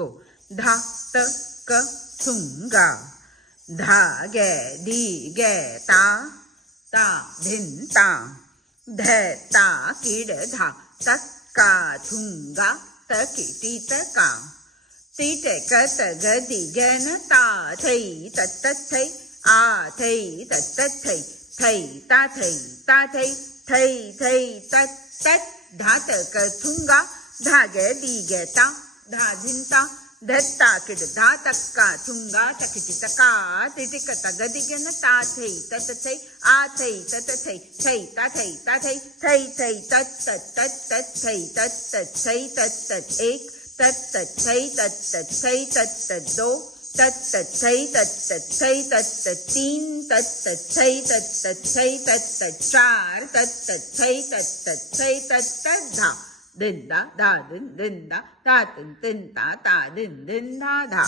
go. Dha ta ka thung ga. Dha ge di ge ta. Ta dhin ta. Dhe ta ki de dha. Tat ka thung ga. Ta ki ti ta ka. Ti te ka ta ga di ge na ta thầy tat tat thầy. A thầy tat tat thầy. Thầy ta thầy ta thầy. Thầy thầy tat tat. Dha ta ka thung ga. Dha ge di ge ta. Dha dhin ta. Dhetta kid dha takka thunga takiti taka titika tagadike na ta thei tat thei a thei tat thei thei ta thei thei thei tat tat tat tat thei tat tat thei tat tat ek tat tat thei tat tat thei tat tat do tat tat thei tat tat thei tat tat तीन tat tat thei tat tat thei tat tat चार tat tat thei tat tat thei tat tat dha din da da din da ta tin tin ta ta din da da.